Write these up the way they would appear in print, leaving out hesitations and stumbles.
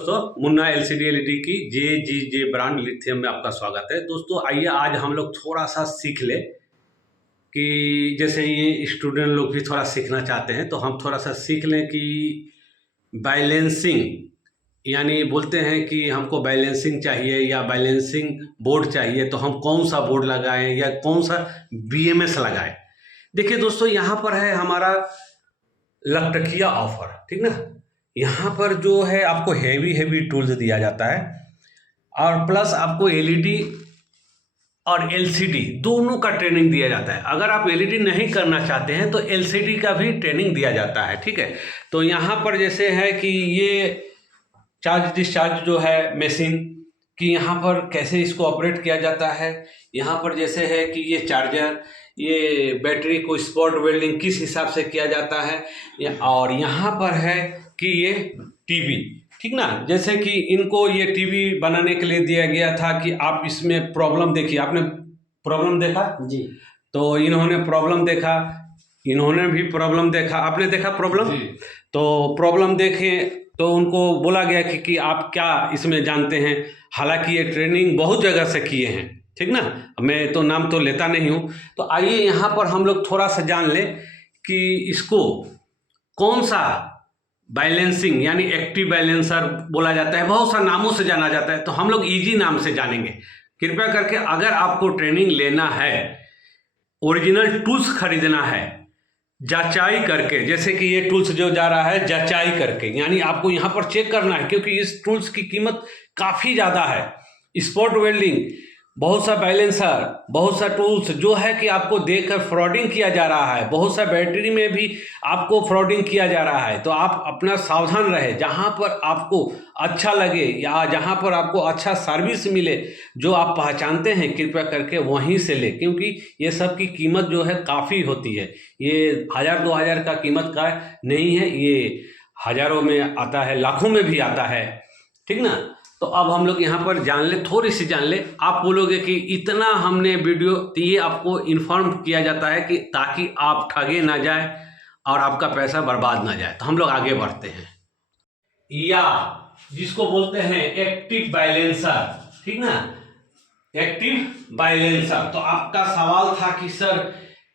दोस्तों Munna LCD LED की जे brand lithium में आपका स्वागत है। दोस्तों आइए आज हम लोग थोड़ा सा सीख ले कि जैसे ये स्टूडेंट लोग भी थोड़ा सीखना चाहते हैं तो हम थोड़ा सा सीख लें कि बैलेंसिंग यानी बोलते हैं कि हमको बैलेंसिंग चाहिए या बैलेंसिंग बोर्ड चाहिए तो हम कौन सा बोर्ड लगाएं या कौन सा बीएमएस लगाएं। देखिए दोस्तों यहाँ पर है हमारा लकटकिया ऑफर, ठीक ना। यहाँ पर जो है आपको हेवी टूल्स दिया जाता है और प्लस आपको एलईडी और एलसीडी दोनों का ट्रेनिंग दिया जाता है। अगर आप एलईडी नहीं करना चाहते हैं तो एलसीडी का भी ट्रेनिंग दिया जाता है, ठीक है। तो यहाँ पर जैसे है कि ये चार्ज डिस्चार्ज जो है मशीन कि यहाँ पर कैसे इसको ऑपरेट किया जाता है। यहाँ पर जैसे है कि ये चार्जर, ये बैटरी को स्पॉट वेल्डिंग किस हिसाब से किया जाता है। और यहाँ पर है कि ये टीवी, ठीक ना। जैसे कि इनको ये टीवी बनाने के लिए दिया गया था कि आप इसमें प्रॉब्लम देखिए। आपने प्रॉब्लम देखा जी। तो इन्होंने प्रॉब्लम देखा, इन्होंने भी प्रॉब्लम देखा, आपने देखा प्रॉब्लम। तो प्रॉब्लम देखे तो उनको बोला गया कि आप क्या इसमें जानते हैं। हालांकि ये ट्रेनिंग बहुत जगह से किए हैं, ठीक ना। मैं तो नाम तो लेता नहीं हूँ। तो आइए यहाँ पर हम लोग थोड़ा सा जान लें कि इसको कौन सा बैलेंसिंग यानी एक्टिव बैलेंसर बोला जाता है। बहुत सा नामों से जाना जाता है तो हम लोग इजी नाम से जानेंगे। कृपया करके अगर आपको ट्रेनिंग लेना है, ओरिजिनल टूल्स खरीदना है, जांचाई करके, जैसे कि ये टूल्स जो जा रहा है जांचाई करके, यानी आपको यहाँ पर चेक करना है क्योंकि इस टूल्स की कीमत काफ़ी ज़्यादा है। स्पॉट वेल्डिंग, बहुत सा बैलेंसर, बहुत सा टूल्स जो है कि आपको देखकर फ्रॉडिंग किया जा रहा है। बहुत सा बैटरी में भी आपको फ्रॉडिंग किया जा रहा है। तो आप अपना सावधान रहे। जहाँ पर आपको अच्छा लगे या जहाँ पर आपको अच्छा सर्विस मिले जो आप पहचानते हैं, कृपया करके वहीं से ले, क्योंकि ये सब की कीमत जो है काफ़ी होती है। ये 1000-2000 का कीमत का नहीं है, ये हज़ारों में आता है, लाखों में भी आता है, ठीक ना। तो अब हम लोग यहाँ पर जान ले, थोड़ी सी जान ले। आप बोलोगे कि इतना हमने वीडियो, तो ये आपको इन्फॉर्म किया जाता है कि ताकि आप ठगे ना जाए और आपका पैसा बर्बाद ना जाए। तो हम लोग आगे बढ़ते हैं। या जिसको बोलते हैं एक्टिव बैलेंसर, ठीक ना, एक्टिव बैलेंसर। तो आपका सवाल था कि सर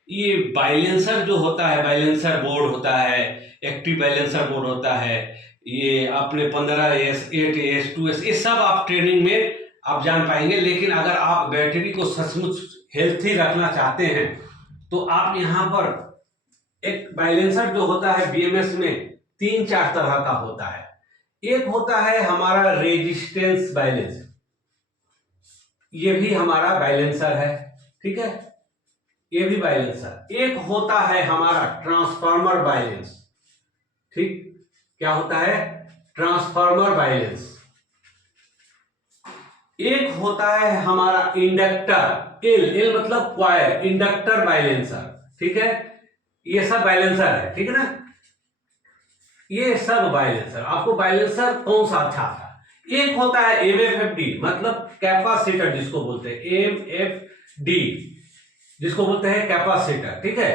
ये बैलेंसर जो होता है, बैलेंसर बोर्ड होता है, एक्टिव बैलेंसर बोर्ड होता है, ये अपने 15S, 8S, 2S, ये सब आप ट्रेनिंग में आप जान पाएंगे। लेकिन अगर आप बैटरी को सचमुच हेल्थी रखना चाहते हैं तो आप यहाँ पर एक बैलेंसर जो होता है बीएमएस में 3-4 तरह का होता है। एक होता है हमारा रेजिस्टेंस बैलेंस, ये भी हमारा बैलेंसर है, ठीक है, ये भी बैलेंसर। एक होता है हमारा ट्रांसफार्मर बैलेंस, ठीक, क्या होता है, ट्रांसफार्मर बैलेंस। एक होता है हमारा इंडक्टर, एल मतलब क्वायर, इंडक्टर बैलेंसर, ठीक है। ये सब बैलेंसर है, ठीक है ना, ये सब बैलेंसर। आपको बैलेंसर कौन सा अच्छा था। एक होता है एमएफडी मतलब कैपेसिटर, जिसको बोलते हैं एमएफडी, जिसको बोलते हैं कैपेसिटर, ठीक है,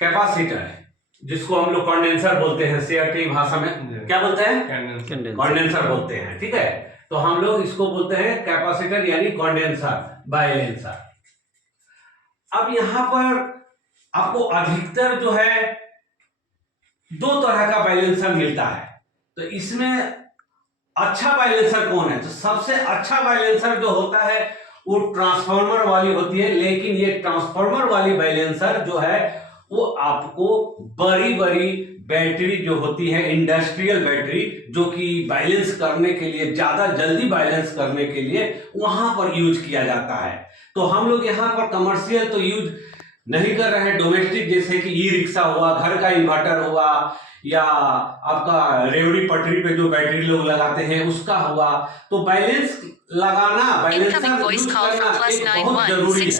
कैपेसिटर है, जिसको हम लोग कंडेंसर बोलते हैं, सीआरटी भाषा में क्या बोलते हैं, कंडेंसर बोलते हैं, ठीक है। तो हम लोग इसको बोलते हैं कैपेसिटर यानी कंडेंसर बैलेंसर। अब यहां पर आपको अधिकतर जो है 2 तरह का बैलेंसर मिलता है। तो इसमें अच्छा बैलेंसर कौन है, तो सबसे अच्छा बैलेंसर जो होता है वो ट्रांसफार्मर वाली होती है। लेकिन ये ट्रांसफार्मर वाली बैलेंसर जो है वो आपको बड़ी बैटरी जो होती है, इंडस्ट्रियल बैटरी, जो कि बैलेंस करने के लिए, ज्यादा जल्दी बैलेंस करने के लिए वहां पर यूज किया जाता है। तो हम लोग यहाँ पर कमर्शियल तो यूज नहीं कर रहे हैं, डोमेस्टिक जैसे कि ई रिक्शा हुआ, घर का इन्वर्टर हुआ, या आपका रेवड़ी पटरी पे जो बैटरी लोग लगाते हैं उसका हुआ। तो बैलेंस लगाना, बैलेंसर यूज करना एक बहुत जरूरी है।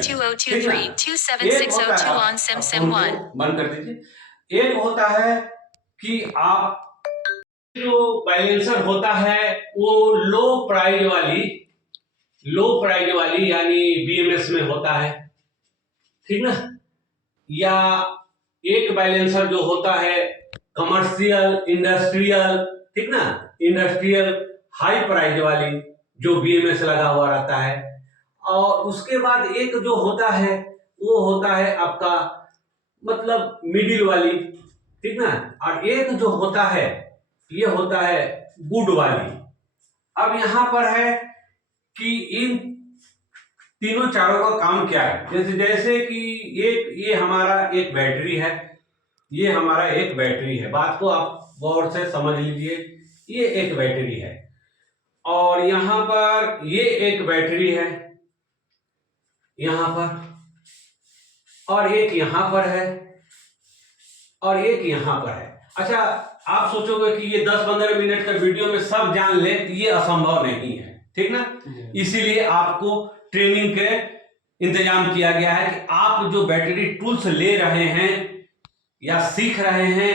बंद कर दीजिए। एक होता है कि आप जो बैलेंसर होता है वो लो प्राइस वाली यानी बीएमएस में होता है, ठीक ना। या एक बैलेंसर जो होता है कमर्शियल, इंडस्ट्रियल, ठीक ना, इंडस्ट्रियल हाई प्राइस वाली जो BMS लगा हुआ रहता है, और उसके बाद एक जो होता है वो होता है आपका मतलब मिडिल वाली, ठीक ना, और एक जो होता है ये होता है गुड वाली। अब यहां पर है कि इन तीनों चारों का काम क्या है। जैसे कि ये हमारा एक बैटरी है, ये हमारा एक बैटरी है, बात को आप गौर से समझ लीजिए। ये एक बैटरी है और यहां पर ये एक बैटरी है यहां पर, और एक यहां पर है और एक यहां पर है। अच्छा, आप सोचोगे कि ये 10-15 मिनट का वीडियो में सब जान ले, ये असंभव नहीं है, ठीक ना। इसीलिए आपको ट्रेनिंग के इंतजाम किया गया है कि आप जो बैटरी टूल्स ले रहे हैं या सीख रहे हैं,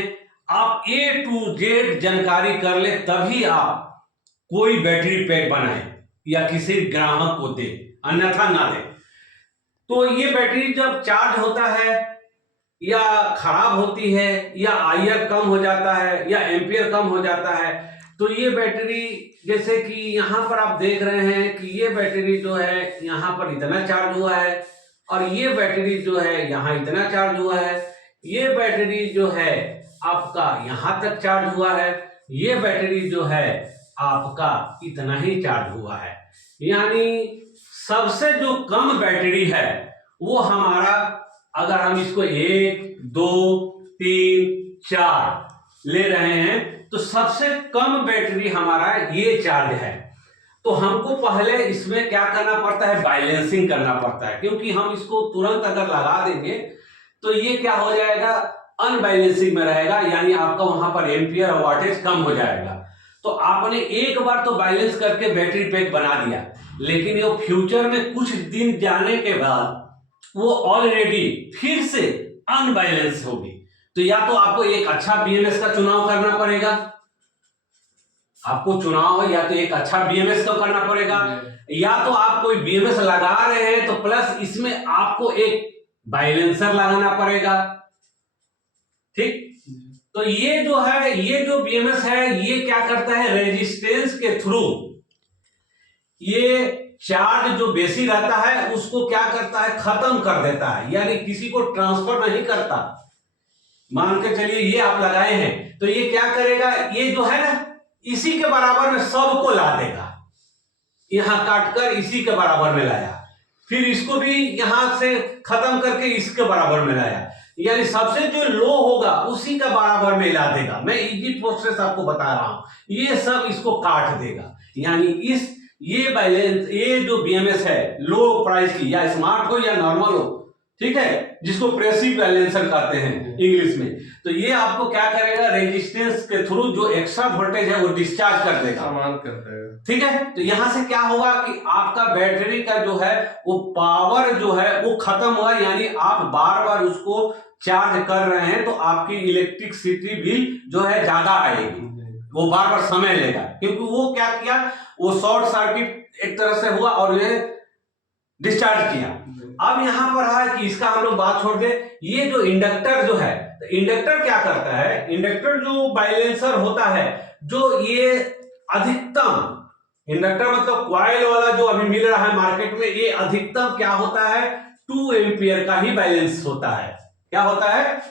आप A to Z जानकारी कर ले, तभी आप कोई बैटरी पैक बनाए या किसी ग्राहक को दे, अन्यथा ना दे। तो ये बैटरी जब चार्ज होता है या खराब होती है या IR कम हो जाता है या एम्पियर कम हो जाता है, तो ये बैटरी, जैसे कि यहाँ पर आप देख रहे हैं कि ये बैटरी जो है यहाँ पर इतना चार्ज हुआ है और ये बैटरी जो है यहाँ इतना चार्ज हुआ है, ये बैटरी जो है आपका यहाँ तक चार्ज हुआ है, ये बैटरी जो है आपका इतना ही चार्ज हुआ है। यानी सबसे जो कम बैटरी है वो हमारा, अगर हम इसको 1, 2, 3, 4 ले रहे हैं तो सबसे कम बैटरी हमारा ये चार्ज है। तो हमको पहले इसमें क्या करना पड़ता है, बैलेंसिंग करना पड़ता है, क्योंकि हम इसको तुरंत अगर लगा देंगे तो ये क्या हो जाएगा, अनबैलेंसिंग में रहेगा, यानी आपका वहां पर एम्पियर और वाटेज कम हो जाएगा। तो आपने एक बार तो बैलेंस करके बैटरी पैक बना दिया, लेकिन ये फ्यूचर में कुछ दिन जाने के बाद वो ऑलरेडी फिर से अनबैलेंस होगी। तो या तो आपको एक अच्छा BMS का चुनाव करना पड़ेगा, आपको चुनाव है या तो एक अच्छा BMS का करना पड़ेगा, या तो आप कोई BMS लगा रहे हैं तो प्लस इसमें आपको एक बैलेंसर लगाना पड़ेगा, ठीक। तो ये जो है, ये जो BMS है, ये क्या करता है, रेजिस्टेंस के थ्रू ये चार्ज जो बेसी रहता है उसको क्या करता है, खत्म कर देता है, यानी किसी को ट्रांसफर नहीं करता। मान के चलिए ये आप लगाए हैं तो ये क्या करेगा, ये जो है ना इसी के बराबर में सबको ला देगा, यहां काटकर इसी के बराबर में लाया, फिर इसको भी यहां से खत्म करके इसके बराबर में लाया, यानी सबसे जो लो होगा उसी का बराबर में ला देगा। मैं इजी प्रोसेस आपको बता रहा हूं, ये सब इसको काट देगा। यानी ये बैलेंस, ये जो BMS है लो प्राइस की, या स्मार्ट हो या नॉर्मल हो, ठीक है, जिसको पैसिव बैलेंसर कहते हैं इंग्लिश में, तो ये आपको क्या करेगा, रेजिस्टेंस के थ्रू जो एक्स्ट्रा वोल्टेज है वो डिस्चार्ज कर देगा, समान करता है, ठीक है। तो यहां से क्या होगा कि आपका बैटरी का जो है वो पावर जो है वो खत्म हुआ, यानी आप बार बार उसको चार्ज कर रहे हैं तो आपकी इलेक्ट्रिसिटी बिल जो है ज्यादा आएगी, वो बार बार समय लेगा, क्योंकि वो क्या किया, वो शॉर्ट सर्किट एक तरह से हुआ और ये डिस्चार्ज किया। अब यहां पर है कि इसका हम लोग बात छोड़ दे, ये जो इंडक्टर जो है, तो इंडक्टर क्या करता है, इंडक्टर जो बैलेंसर होता है, जो ये अधिकतम इंडक्टर मतलब कॉइल वाला जो अभी मिल रहा है मार्केट में, ये अधिकतम क्या होता है, 2 एम्पियर का ही बैलेंस होता है। क्या होता है,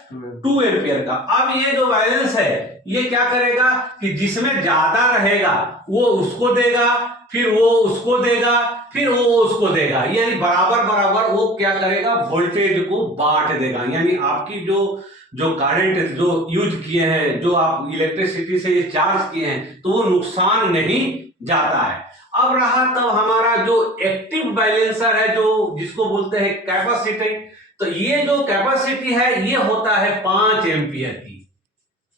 2 एम्पियर का। अब ये जो बैलेंस है ये क्या करेगा कि जिसमें ज्यादा रहेगा वो उसको देगा, फिर वो उसको देगा, फिर वो उसको देगा, यानी बराबर बराबर वो क्या करेगा, वोल्टेज को बांट देगा। यानी आपकी जो करंट जो यूज किए हैं, जो आप इलेक्ट्रिसिटी से ये चार्ज किए हैं, तो वो नुकसान नहीं जाता है। अब रहा तब हमारा जो एक्टिव बैलेंसर है, जो जिसको बोलते हैं कैपेसिटी, तो ये जो कैपेसिटी है ये होता है 5 एम्पियर की।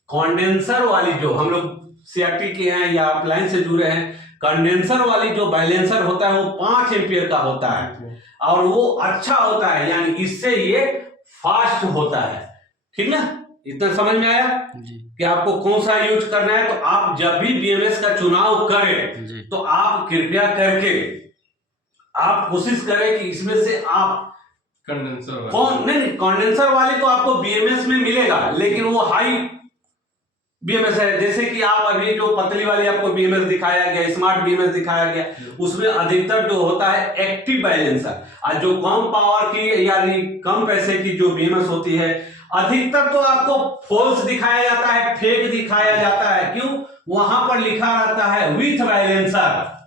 कंडेंसर वाली जो हम लोग CRT के हैं या अप्लायंस से जुड़े हैं, कंडेंसर वाली जो बैलेंसर होता है वो 5 एम्पियर का होता है और वो अच्छा होता है, यानी इससे ये फास्ट होता है, ठीक ना। इतना समझ में आया कि आपको कौन सा यूज करना है। तो आप जब भी BMS का चुनाव करें तो आप कृपया करके आप कोशिश करें कि इसमें से आप कंडेंसर नहीं, कंडेंसर वाली तो आपको BMS में मिलेगा, लेकिन वो हाई बीएमएस है। जैसे कि आप अभी जो पतली वाली आपको बीएमएस दिखाया गया, स्मार्ट बीएमएस दिखाया गया, उसमें अधिकतर जो होता है एक्टिव बैलेंसर, और जो कम पावर की यानी कम पैसे की जो बीएमएस होती है, अधिकतर तो आपको फॉल्स दिखाया जाता है, फेक दिखाया जाता है। क्यों? वहां पर लिखा रहता है विथ बैलेंसर।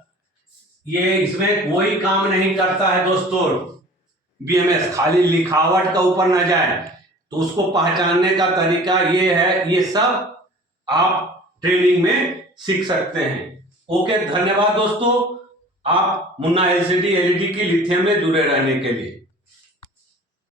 ये इसमें कोई काम नहीं करता है दोस्तों। बीएमएस खाली लिखावट का ऊपर न जाए, तो उसको पहचानने का तरीका ये है, ये सब आप ट्रेनिंग में सीख सकते हैं। ओके, धन्यवाद दोस्तों, आप मुन्ना एलसीडी एलईडी की लिथियम में जुड़े रहने के लिए।